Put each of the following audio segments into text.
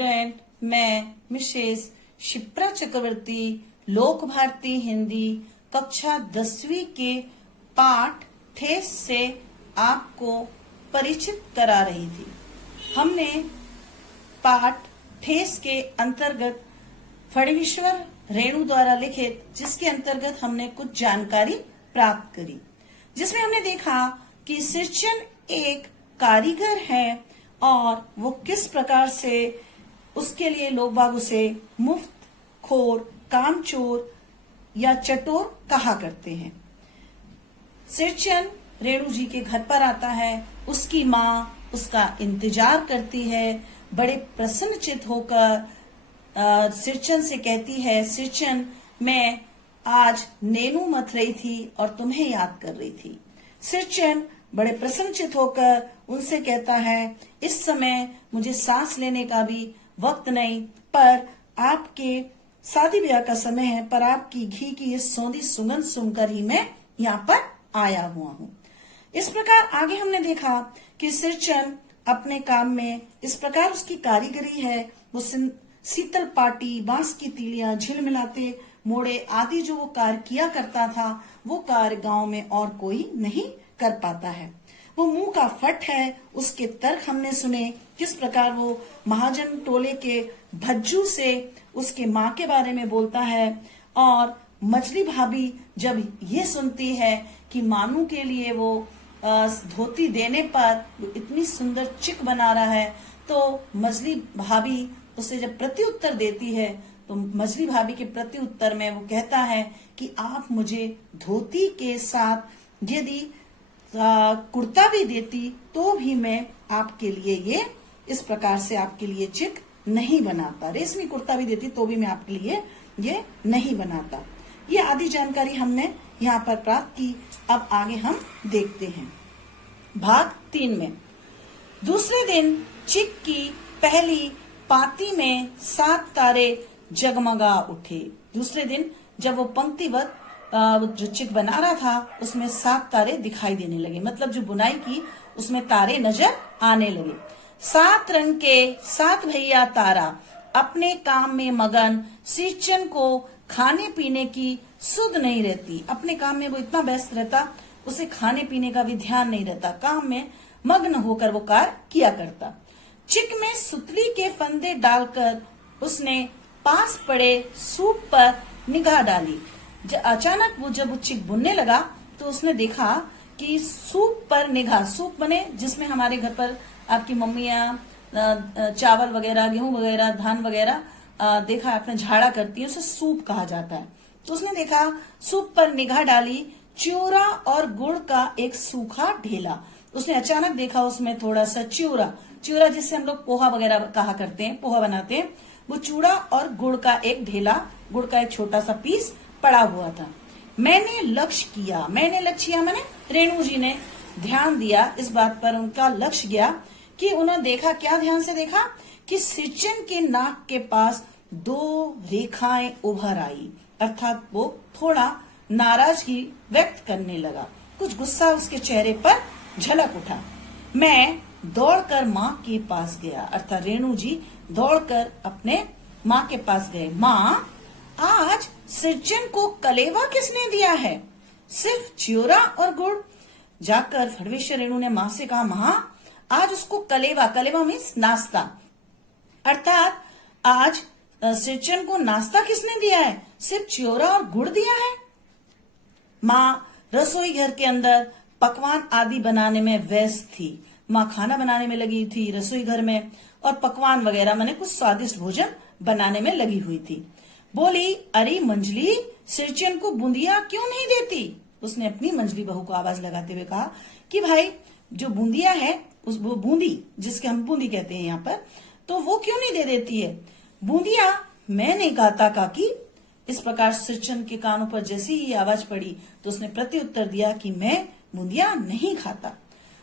Student, मैं Mrs Shipra चक्रवर्ती लोक भारती हिंदी कक्षा 10वीं के पाठ ठेस से आपको परिचित करा रही थी। हमने पाठ ठेस के अंतर्गत फणीश्वर रेणु द्वारा लिखित, जिसके अंतर्गत हमने कुछ जानकारी प्राप्त करी, जिसमें हमने देखा कि सिरचन एक कारीगर है और वो किस प्रकार से उसके लिए लोग बाग उसे मुफ्त खोर, कामचोर या चटोर कहा करते हैं। सिरचन रेणु जी के घर पर आता है, उसकी माँ उसका इंतजार करती है, बड़े प्रसन्नचित होकर सिरचन से कहती है, सिरचन मैं आज नेनू मथ रही थी और तुम्हें याद कर रही थी। सिरचन बड़े प्रसन्नचित होकर उनसे कहता है, इस समय मुझे सांस लेने का भी वक्त नहीं, पर आपके शादी ब्याह का समय है, पर आपकी घी की इस सौंधी सुगंध सुनकर ही मैं यहाँ पर आया हुआ हूँ। इस प्रकार आगे हमने देखा कि सिरचन अपने काम में इस प्रकार उसकी कारीगरी है, वो शीतल पाटी, बांस की तीलियां, झिलमिलाते मोड़े आदि जो वो कार्य किया करता था, वो कार्य गांव में और कोई नहीं कर पाता है। वो मुंह का फट है, उसके तर्क हमने सुने, किस प्रकार वो महाजन टोले के भज्जू से उसके माँ के बारे में बोलता है। और मछली भाभी जब ये सुनती है कि मानू के लिए वो धोती देने पर इतनी सुंदर चिक बना रहा है, तो मछली भाभी उसे जब प्रत्युत्तर देती है, तो मछली भाभी के प्रत्युत्तर में वो कहता है कि आप मुझे धोती के साथ यदि कुर्ता भी देती तो भी मैं आपके लिए ये इस प्रकार से आपके लिए चिक नहीं बनाता, रेशमी कुर्ता भी देती तो भी मैं आपके लिए ये नहीं बनाता। ये आदि जानकारी हमने यहाँ पर प्राप्त की। अब आगे हम देखते हैं भाग 3 में। दूसरे दिन चिक की पहली पाती में 7 तारे जगमगा उठे। दूसरे दिन जब वो पंक्तिवत जो चिक बना रहा था, उसमें 7 तारे दिखाई देने लगे, मतलब जो बुनाई की उसमें तारे नजर आने लगे। 7 रंग के 7 भैया तारा अपने काम में मगन, सिरचन को खाने पीने की सुध नहीं रहती। अपने काम में वो इतना व्यस्त रहता, उसे खाने पीने का भी ध्यान नहीं रहता, काम में मग्न होकर वो कार्य किया करता। चिक में सुतली के फंदे डालकर उसने पास पड़े सूप पर निगाह डाली। अचानक वो जब चिक बुनने लगा तो उसने देखा कि सूप पर निगाह, सूप बने जिसमें हमारे घर पर आपकी मम्मियां चावल वगैरह, गेहूं वगैरह, धान वगैरह देखा आपने झाड़ा करती है, उसे सूप कहा जाता है। तो उसने देखा सूप पर निगाह डाली, चिवरा और गुड़ का एक सूखा ढेला। उसने अचानक देखा उसमें थोड़ा सा चिवरा जिससे हम लोग पोहा वगैरह कहा करते हैं, पोहा बनाते हैं, वो चूड़ा और गुड़ का एक ढेला, गुड़ का एक छोटा सा पीस पड़ा हुआ था। मैंने लक्ष्य किया मैंने रेणु जी ने ध्यान दिया इस बात पर, उनका लक्ष्य गया कि उन्होंने देखा, क्या ध्यान से देखा कि सिरचन के नाक के पास 2 रेखाएं उभर आई, अर्थात वो थोड़ा नाराजगी व्यक्त करने लगा, कुछ गुस्सा उसके चेहरे पर झलक उठा। मैं दौड़कर माँ के पास गया, अर्थात रेणु जी दौड़कर अपने माँ के पास गए। माँ, आज सिरचन को कलेवा किसने दिया है? सिर्फ चियोरा और गुड़। जाकर फणीश्वर रेणु ने माँ से कहा, माँ आज उसको कलेवा मीन्स नाश्ता, अर्थात आज सिरचन को नाश्ता किसने दिया है? सिर्फ चियोरा और गुड़ दिया है। माँ रसोई घर के अंदर पकवान आदि बनाने में व्यस्त थी। माँ खाना बनाने में लगी थी रसोई घर में, और पकवान वगैरह मैंने कुछ स्वादिष्ट भोजन बनाने में लगी हुई थी। बोली, अरे मंजली, सिरचन को बूंदिया क्यों नहीं देती? उसने अपनी मंजली बहू को आवाज लगाते हुए कहा कि भाई जो बूंदिया है, वो बूंदी जिसके हम बूंदी कहते हैं यहाँ पर, तो वो क्यों नहीं दे देती है? बूंदिया मैं नहीं खाता काकी। इस प्रकार सिरचन के कानों पर जैसी ही आवाज पड़ी तो उसने प्रत्युत्तर दिया कि मैं बूंदिया नहीं खाता।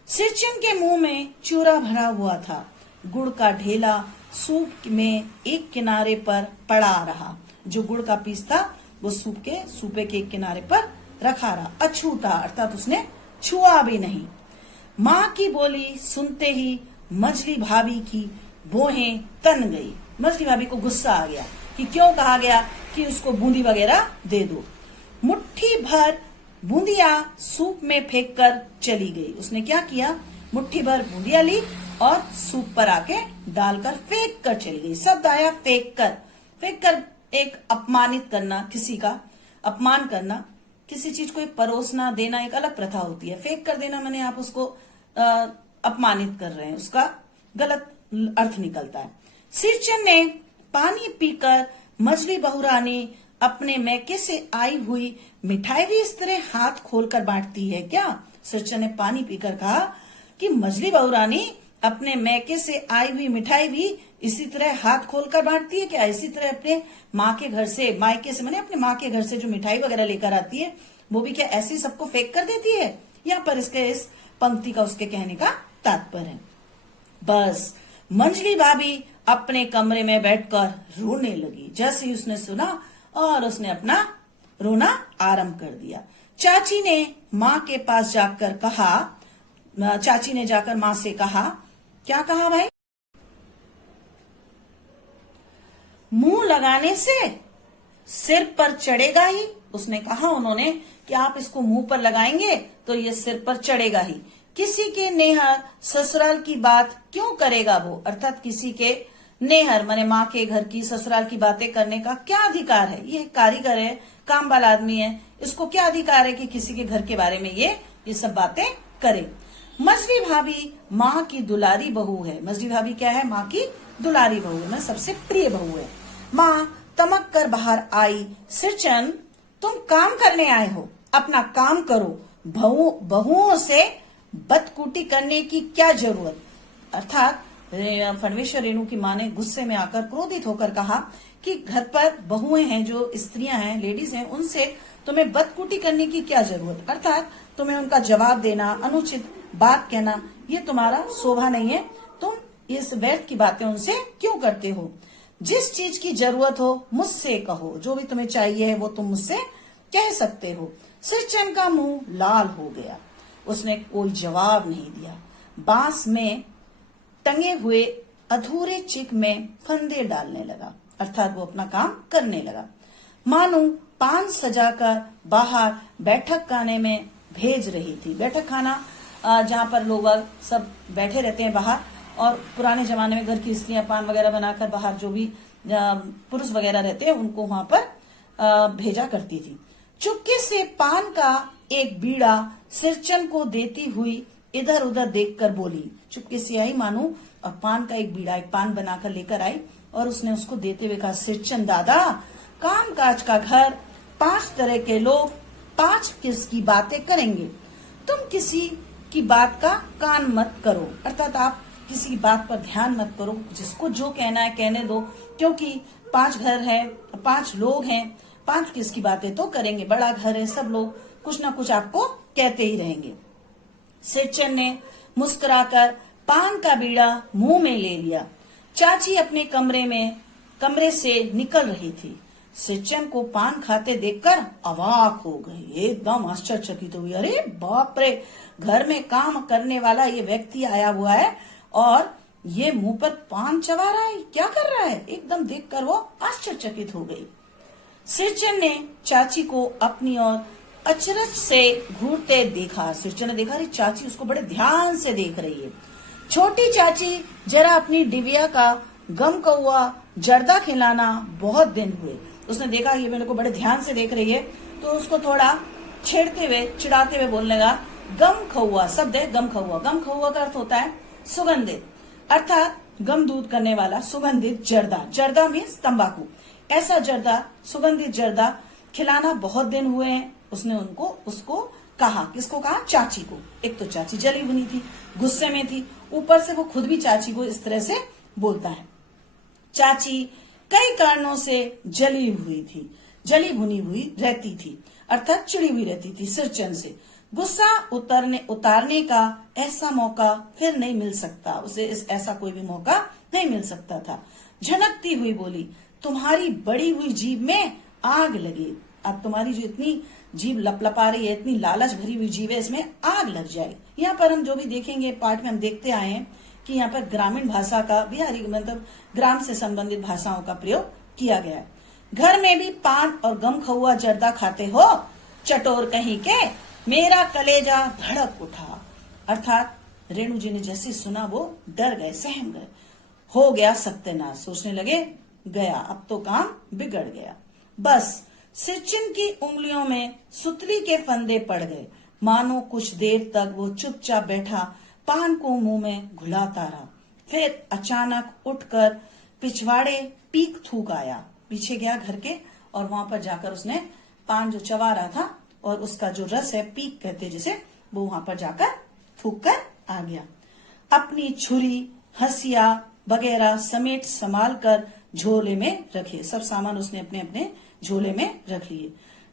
सिरचन के मुंह में चूरा भरा हुआ था। गुड़ का ढेला सूप में एक किनारे पर पड़ा रहा। जो गुड़ का पीस था वो सूपे के एक किनारे पर रखा रहा, अछूता, अर्थात उसने छुआ भी नहीं। माँ की बोली सुनते ही मछली भाभी की भौहें तन गई। मछली भाभी को गुस्सा आ गया कि क्यों कहा गया कि उसको बूंदी वगैरह दे दो। मुट्ठी भर बूंदिया सूप में फेंक कर चली गई। उसने क्या किया, मुट्ठी भर बूंदिया ली और सूप पर आके डालकर फेंक कर चली गई। शब्द आया फेंक कर एक अपमानित करना, किसी का अपमान करना, किसी चीज को एक परोसना देना एक अलग प्रथा होती है। फेंक कर देना माने आप उसको अपमानित कर रहे हैं, उसका गलत अर्थ निकलता है। सिरचन ने पानी पीकर मछली बहुरानी अपने मैके से आई हुई मिठाई भी इस तरह हाथ खोलकर बांटती है क्या? सिरचन ने पानी पीकर कहा कि मछली बहुरानी अपने मैके से आई हुई मिठाई भी इसी तरह हाथ खोलकर बांटती है क्या? इसी तरह अपने माँ के घर से, मायके से माने अपने माँ के घर से जो मिठाई वगैरह लेकर आती है वो भी क्या ऐसे ही सबको फेंक कर देती है? यहाँ पर इसके इस पंक्ति का उसके कहने का तात्पर्य है। बस मंजली भाभी अपने कमरे में बैठकर रोने लगी। जैसे ही उसने सुना और उसने अपना रोना आरंभ कर दिया। चाची ने माँ के पास जाकर कहा, चाची ने जाकर माँ से कहा, क्या कहा भाई? मुंह लगाने से सिर पर चढ़ेगा ही। उसने कहा उन्होंने कि आप इसको मुंह पर लगाएंगे तो ये सिर पर चढ़ेगा ही। किसी के नेहर ससुराल की बात क्यों करेगा वो? अर्थात किसी के नेहर माने माँ के घर की, ससुराल की बातें करने का क्या अधिकार है? ये कारीगर है, काम वाला आदमी है, इसको क्या अधिकार है कि किसी के घर के बारे में ये सब बातें करे? मछली भाभी माँ की दुलारी बहू है। मछली भाभी क्या है? माँ की दुलारी बहू है, सबसे प्रिय बहू है। माँ तमक कर बाहर आई। सिरचन, तुम काम करने आए हो, अपना काम करो, बहुओं से बदकुटी करने की क्या जरूरत? अर्थात फणवेश्वर रेणु की माँ ने गुस्से में आकर क्रोधित होकर कहा कि घर पर बहुएं हैं, जो स्त्रियां हैं, लेडीज हैं, उनसे तुम्हें बदकुटी करने की क्या जरूरत? अर्थात तुम्हें उनका जवाब देना, अनुचित बात कहना, ये तुम्हारा शोभा नहीं है। तुम इस व्यर्थ की बातें उनसे क्यों करते हो? जिस चीज की जरूरत हो मुझसे कहो, जो भी तुम्हें चाहिए है वो तुम मुझसे कह सकते हो। सिरचन का मुंह लाल हो गया, उसने कोई जवाब नहीं दिया। बांस में टंगे हुए अधूरे चिक में फंदे डालने लगा, अर्थात वो अपना काम करने लगा। मानू पान सजाकर बाहर बैठक खाने में भेज रही थी। बैठक खाना जहाँ पर लोग सब बैठे रहते हैं बाहर, और पुराने जमाने में घर की स्त्रियां पान वगैरह बनाकर बाहर जो भी पुरुष वगैरह रहते हैं उनको वहां पर भेजा करती थी। चुपके से पान का एक बीड़ा सिरचन को देती हुई इधर उधर देखकर बोली। चुपके से आई मानू और पान का एक बीड़ा, एक पान बनाकर लेकर आई और उसने उसको देते हुए कहा, सिरचन दादा, काम काज का घर, 5 तरह के लोग, 5 किसकी बातें करेंगे। तुम किसी की बात का कान मत करो, अर्थात आप किसी की बात पर ध्यान मत करो, जिसको जो कहना है कहने दो, क्योंकि 5 घर है, 5 लोग हैं, 5 किसकी बातें तो करेंगे। बड़ा घर है, सब लोग कुछ ना कुछ आपको कहते ही रहेंगे। सिरचन ने मुस्कुराकर पान का बीड़ा मुंह में ले लिया। चाची अपने कमरे से निकल रही थी। सिरचन को पान खाते देखकर अवाक हो गई, एकदम आश्चर्यचकित हुई। अरे बाप रे, घर में काम करने वाला ये व्यक्ति आया हुआ है और ये मुंह पर पान चबा रहा है, क्या कर रहा है? एकदम देखकर वो आश्चर्यचकित हो गई। सिरचन ने चाची को अपनी ओर अचरज से घूरते देखा। सिरचन ने देखा अरे चाची उसको बड़े ध्यान से देख रही है। छोटी चाची जरा अपनी डिबिया का गम कौआ जर्दा खिलाना बहुत दिन हुए। उसने देखा ये मेरे को बड़े ध्यान से देख रही है, तो उसको थोड़ा छेड़ते हुए, चिढ़ाते हुए बोलने लगा। गम खौआ शब्द है, गम खौआ। गम खौआ का अर्थ होता है सुगंधित, अर्थात गम दूध करने वाला सुगंधित जर्दा। जर्दा मीन्स तंबाकू। ऐसा जर्दा, सुगंधित जर्दा खिलाना बहुत दिन हुए हैं। उसने उसको कहा। किसको कहा? चाची को। एक तो चाची जली भुनी थी, गुस्से में थी, ऊपर से वो खुद भी चाची को इस तरह से बोलता है। चाची कई कारणों से जली भुनी हुई रहती थी, अर्थात चिड़ी हुई रहती थी सिरचन से। गुस्सा उतारने का ऐसा मौका फिर नहीं मिल सकता उसे, ऐसा कोई भी मौका नहीं मिल सकता था। झनकती हुई बोली, तुम्हारी बड़ी हुई जीभ में आग लगे। अब तुम्हारी जो इतनी जीभ लपलपा रही है, इतनी लालच भरी हुई जीभ है, इसमें आग लग जाए। यहाँ पर हम जो भी देखेंगे पाठ में हम देखते आए हैं कि यहाँ पर ग्रामीण भाषा का बिहारी मतलब ग्राम से संबंधित भाषाओं का प्रयोग किया गया है। घर में भी पान और गम खहुआ जर्दा खाते हो, चटोर कहीं के, मेरा कलेजा धड़क उठा। अर्थात रेणु जी ने जैसे सुना वो डर गए, सहम गए, हो गया सत्यानाश। सोचने लगे गया, अब तो काम बिगड़ गया। बस सचिन की उंगलियों में सुतली के फंदे पड़ गए। मानो कुछ देर तक वो चुपचाप बैठा पान को मुंह में घुलाता रहा। फिर अचानक उठकर पिछवाड़े पीक थूक आया। पीछे गया घर के और वहां पर जाकर उसने पान जो चबा रहा था और उसका जो रस है, पीक कहते जिसे, वो वहां पर जाकर थूक कर आ गया। अपनी छुरी हंसिया वगैरह समेट संभाल कर झोले में रखे। सब सामान उसने अपने अपने झोले में रख लिए।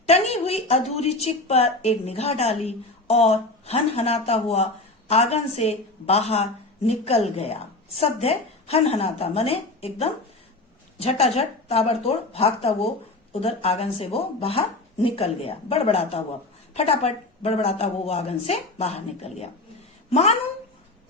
टनी हुई अधूरी चिक पर एक निगाह डाली और हनहनाता हुआ आंगन से बाहर निकल गया। शब्द है हनहनाता, माने एकदम झटाझट ताबड़तोड़ भागता वो उधर आंगन से वो बाहर निकल गया। बड़बड़ाता हुआ, फटाफट बड़बड़ाता वो आंगन से बाहर निकल गया। मानू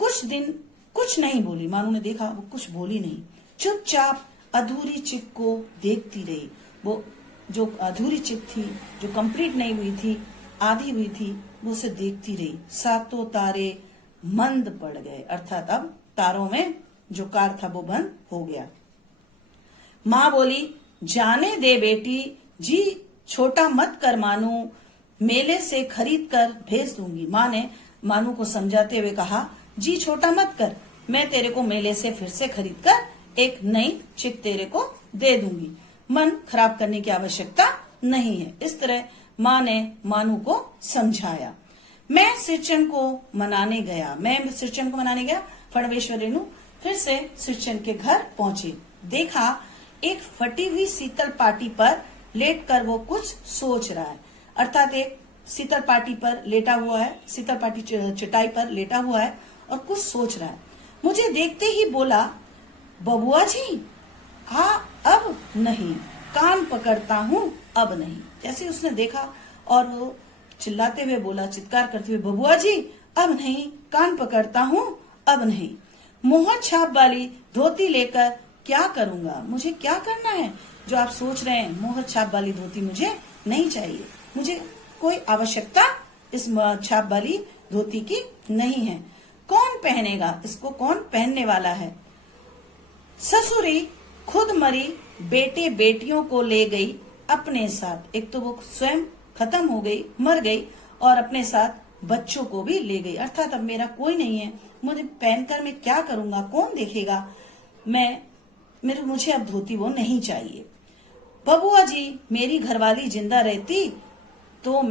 कुछ दिन कुछ नहीं बोली। मानू ने देखा वो कुछ बोली नहीं, चुपचाप अधूरी चिक को देखती रही। वो जो अधूरी चिक थी, जो कंप्लीट नहीं हुई थी, आधी हुई थी, वो उसे देखती रही। सातों तारे मंद पड़ गए, अर्थात अब तारों में जो कार था वो बंद हो गया। माँ बोली, जाने दे बेटी जी, छोटा मत कर मानू, मेले से खरीद कर भेज दूंगी। माँ ने मानू को समझाते हुए कहा, जी छोटा मत कर, मैं तेरे को मेले से फिर से खरीद कर एक नई चिक तेरे को दे दूंगी। मन खराब करने की आवश्यकता नहीं है। इस तरह माँ ने मानू को समझाया। मैं सिरचन को मनाने गया। फणवेश्वर रेणु फिर से सिरचन के घर पहुंचे। देखा एक फटी हुई शीतल पाटी पर लेटकर वो कुछ सोच रहा है। अर्थात एक शीतल पाटी पर लेटा हुआ है, शीतल पाटी चटाई पर लेटा हुआ है और कुछ सोच रहा है। मुझे देखते ही बोला, बबुआ जी अब नहीं, कान पकड़ता हूँ अब नहीं। जैसे उसने देखा और वो चिल्लाते हुए बोला, चित्कार करते हुए, बबुआ जी अब नहीं, कान पकड़ता हूँ अब नहीं। मोहर छाप वाली धोती लेकर क्या करूंगा, मुझे क्या करना है जो आप सोच रहे हैं। मोहर छाप वाली धोती मुझे नहीं चाहिए, मुझे कोई आवश्यकता इस छाप वाली धोती की नहीं है। कौन पहनेगा इसको, कौन पहनने वाला है। ससुरी खुद मरी बेटे बेटियों को ले गई अपने साथ। एक तो वो स्वयं खत्म हो गई, मर गई, और अपने साथ बच्चों को भी ले गई। अर्थात अब मेरा कोई नहीं है, मुझे पहनकर मैं क्या करूंगा, कौन देखेगा, मुझे अब धोती वो नहीं चाहिए। बबुआ जी मेरी घरवाली जिंदा रहती तो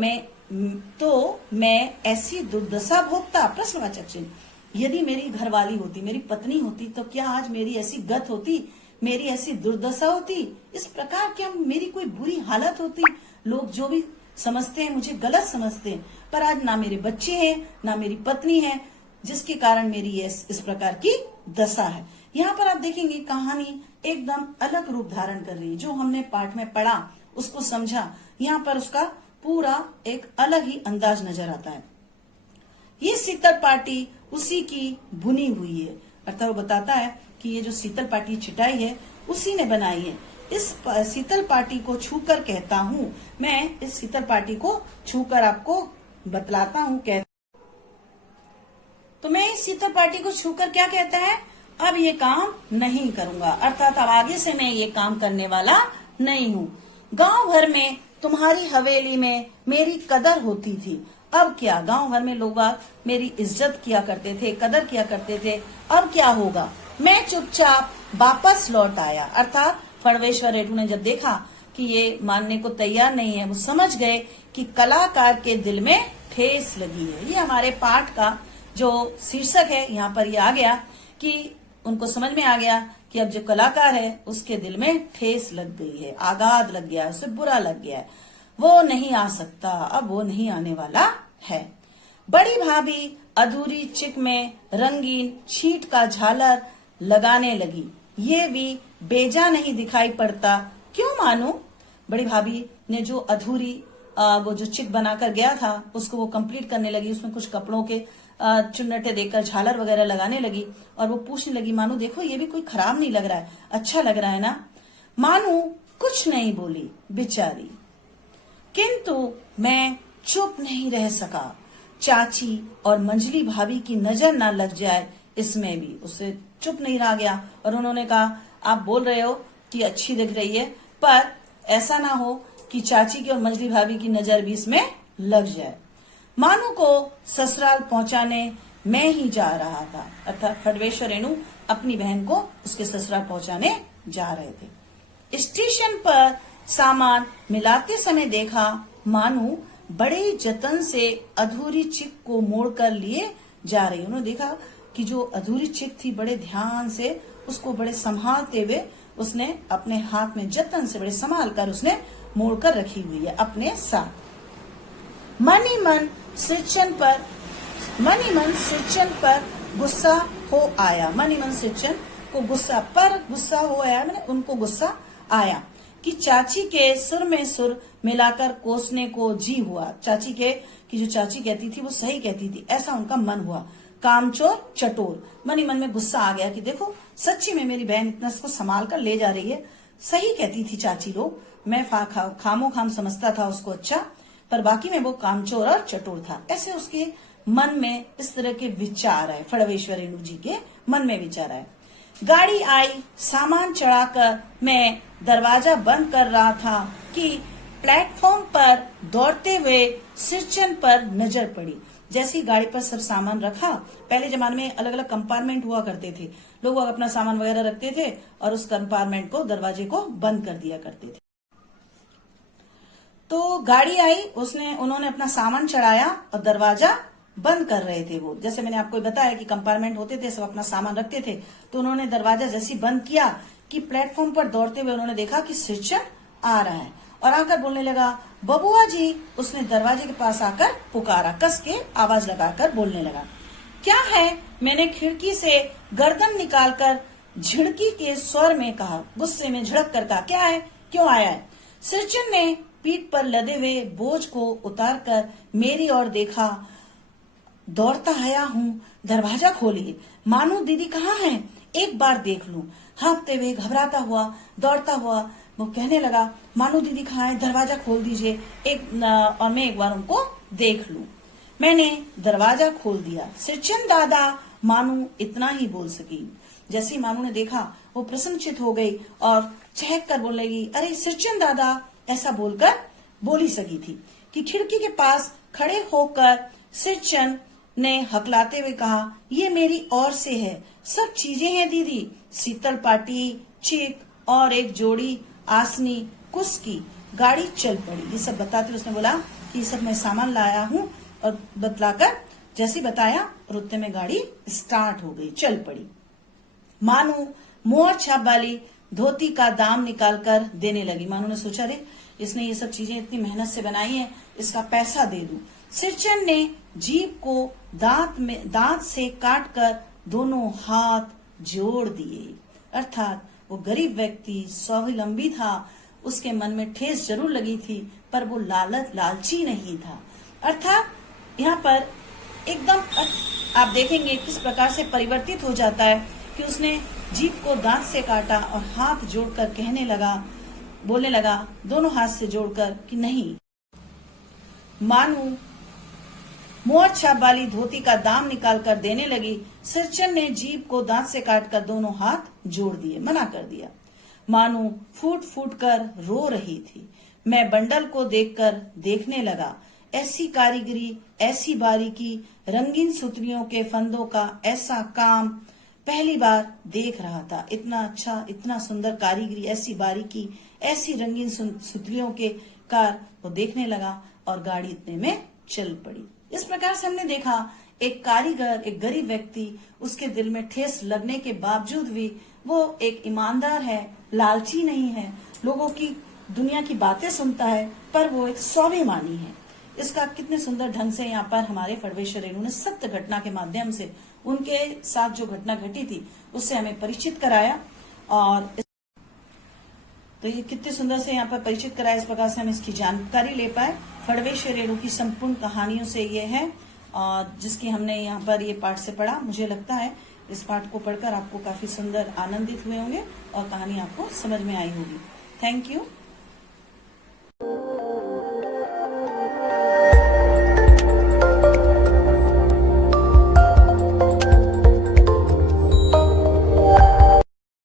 मैं ऐसी दुर्दशा भोगता, प्रश्नवाचक चिन्ह। यदि मेरी घरवाली होती, मेरी पत्नी होती, तो क्या आज मेरी ऐसी गत होती, मेरी ऐसी दुर्दशा होती, इस प्रकार क्या मेरी कोई बुरी हालत होती। लोग जो भी समझते हैं मुझे गलत समझते हैं, पर आज ना मेरे बच्चे हैं ना मेरी पत्नी है, जिसके कारण मेरी इस प्रकार की दशा है। यहाँ पर आप देखेंगे कहानी एकदम अलग रूप धारण कर रही है। जो हमने पाठ में पढ़ा उसको समझा, यहाँ पर उसका पूरा एक अलग ही अंदाज नजर आता है। ये शीतल पाटी उसी की बुनी हुई है। अर्थात वो बताता है कि ये जो शीतल पाटी चटाई है उसी ने बनाई है। इस शीतल पाटी को छूकर कहता हूँ, मैं इस शीतल पाटी को छूकर आपको बतलाता हूँ। तो मैं इस शीतल पाटी को छूकर क्या कहता है, अब ये काम नहीं करूंगा। अर्थात अब आगे से मैं ये काम करने वाला नहीं हूँ। गांव भर में तुम्हारी हवेली में मेरी कदर होती थी, अब क्या। गांव भर में लोग मेरी इज्जत किया करते थे, कदर किया करते थे, अब क्या होगा। मैं चुपचाप वापस लौट आया। अर्थात फणवेश्वर रेणु ने जब देखा कि ये मानने को तैयार नहीं है, वो समझ गए कि कलाकार के दिल में ठेस लगी है। ये हमारे पाठ का जो शीर्षक है, यहाँ पर ये आ गया कि उनको समझ में आ गया कि अब जो कलाकार है उसके दिल में ठेस लग गई है, आघात लग गया है, उसे बुरा लग गया है, वो नहीं आ सकता, अब वो नहीं आने वाला है। बड़ी भाभी अधूरी चिक में रंगीन छींट का झालर लगाने लगी। ये भी बेजा नहीं दिखाई पड़ता, क्यों मानू। बड़ी भाभी ने जो अधूरी वो जो चिक बनाकर गया था उसको वो कंप्लीट करने लगी। उसमें कुछ कपड़ों के चुन्नटे देकर झालर वगैरह लगाने लगी और वो पूछने लगी, मानू देखो ये भी कोई खराब नहीं लग रहा है, अच्छा लग रहा है ना। मानू कुछ नहीं बोली बेचारी, किंतु मैं चुप नहीं रह सका। चाची और मंजली भाभी की नजर ना लग जाए इसमें भी, उससे चुप नहीं रहा गया और उन्होंने कहा, आप बोल रहे हो कि अच्छी दिख रही है, पर ऐसा ना हो कि चाची की और मंजली भाभी की नजर भी इसमें लग जाए। मानू को ससुराल पहुंचाने मैं ही जा रहा था, अर्थात खडवेश और रेणु अपनी बहन को उसके ससुराल पहुंचाने जा रहे थे। स्टेशन पर सामान मिलाते समय देखा मानू बड़े जतन से अधूरी चिक को मोड़कर लिए जा रही। उन्होंने देखा कि जो अधूरी चिक थी बड़े ध्यान से उसको बड़े संभालते हुए उसने अपने हाथ में जतन से बड़े संभाल कर उसने मोड़कर रखी हुई है अपने साथ। मन ही मन सिरचन पर गुस्सा हो आया। मन ही मन सिरचन को गुस्सा हो आया, मैंने उनको गुस्सा आया कि चाची के सुर में सुर मिलाकर कोसने को जी हुआ। चाची के कि जो चाची कहती थी वो सही कहती थी, ऐसा उनका मन हुआ। कामचोर चटोर, मन ही मन में गुस्सा आ गया कि देखो सच्ची में मेरी बहन इतना इसको संभाल कर ले जा रही है, सही कहती थी चाची लोग, मैं खामो खाम समझता था उसको अच्छा, पर बाकी में वो कामचोर और चटोर था। ऐसे उसके मन में इस तरह के विचार आए, फड़वेश्वर रेणु जी के मन में विचार आए। गाड़ी आई, सामान चढ़ाकर मैं दरवाजा बंद कर रहा था कि प्लेटफॉर्म पर दौड़ते हुए सिरचन पर नजर पड़ी। जैसी गाड़ी पर सब सामान रखा, पहले जमाने में अलग अलग कंपार्टमेंट हुआ करते थे, लोग अपना सामान वगैरह रखते थे और उस कंपार्टमेंट को दरवाजे को बंद कर दिया करते थे। तो गाड़ी आई, उन्होंने अपना सामान चढ़ाया और दरवाजा बंद कर रहे थे। वो जैसे मैंने आपको बताया कि कंपार्टमेंट होते थे, सब अपना सामान रखते थे, तो उन्होंने दरवाजा जैसे बंद किया कि प्लेटफॉर्म पर दौड़ते हुए उन्होंने देखा कि सिरचन आ रहा है और आकर बोलने लगा, बबुआ जी। उसने दरवाजे के पास आकर पुकारा, कस के आवाज लगाकर बोलने लगा। क्या है? मैंने खिड़की से गर्दन निकालकर झिड़की के स्वर में कहा, गुस्से में झिड़क कर कहा, क्या है, क्यों आया है? सिरचन ने पीठ पर लदे हुए बोझ को उतारकर मेरी ओर देखा। दौड़ता आया हूँ, दरवाजा खोलिए। मानू दीदी कहाँ हैं? एक बार देख लूं। हाँफते हुए, घबराता हुआ, दौड़ता हुआ वो कहने लगा, मानू दीदी कहाँ है, दरवाजा खोल दीजिए और मैं एक बार उनको देख लूं। मैंने दरवाजा खोल दिया। सिरचन दादा, मानू इतना ही बोल सकी। जैसे ही मानू ने देखा वो प्रसन्नचित हो गई और चहक कर बोलने लगी, अरे सिरचन दादा, ऐसा बोलकर बोल ही सकी थी कि खिड़की के पास खड़े होकर सिरचन ने हकलाते हुए कहा, ये मेरी ओर से है, सब चीजें हैं दीदी, शीतल पाटी, चिक और एक जोड़ी आसनी कुस की। गाड़ी चल पड़ी। ये सब बताते उसने बोला कि ये सब मैं सामान लाया हूँ और बतलाकर जैसे बताया और उतने में गाड़ी स्टार्ट हो गई, चल पड़ी। मानू मोहर छाप वाली धोती का दाम निकालकर देने लगी। मानू ने सोचा, रे इसने ये सब चीजें इतनी मेहनत से बनाई है, इसका पैसा दे दूं। सिरचन ने जीभ को दांत से काटकर दोनों हाथ जोड़ दिए। अर्थात वो गरीब व्यक्ति स्वावलंबी था, उसके मन में ठेस जरूर लगी थी, पर वो लालची नहीं था। अर्थात यहाँ पर एकदम आप देखेंगे किस प्रकार से परिवर्तित हो जाता है कि उसने जीभ को दांत से काटा और हाथ जोड़कर बोलने लगा दोनों हाथ से जोड़कर कि नहीं। मानू मोहर छाप वाली धोती का दाम निकालकर देने लगी। सिरचन ने जीभ को दांत से काटकर दोनों हाथ जोड़ दिए, मना कर दिया। मानू फूट फूट कर रो रही थी। मैं बंडल को देखने लगा। ऐसी कारीगरी, ऐसी बारीकी, रंगीन सुतलियों के फंदों का ऐसा काम पहली बार देख रहा था। इतना अच्छा, इतना सुंदर कारीगरी, ऐसी बारीकी, ऐसी रंगीन सुतलियों के कार वो देखने लगा और गाड़ी इतने में चल पड़ी। इस प्रकार से हमने देखा एक कारीगर, एक गरीब व्यक्ति, उसके दिल में ठेस लगने के बावजूद भी वो एक ईमानदार है, लालची नहीं है, लोगों की दुनिया की बातें सुनता है, पर वो एक स्वाभिमानी है। इसका कितने सुंदर ढंग से यहाँ पर हमारे फड़वेश्वर रेणु ने सत्य घटना के माध्यम से उनके साथ जो घटना घटी थी उससे हमें परिचित कराया। और तो ये कितने सुंदर से यहाँ पर परिचित कराया, इस प्रकार से हम इसकी जानकारी ले पाए। फड़वे शेरेरों की संपूर्ण कहानियों से ये है, जिसकी हमने यहाँ पर ये पाठ से पढ़ा। मुझे लगता है इस पाठ को पढ़कर आपको काफी सुंदर आनंदित हुए होंगे और कहानी आपको समझ में आई होगी। Thank you.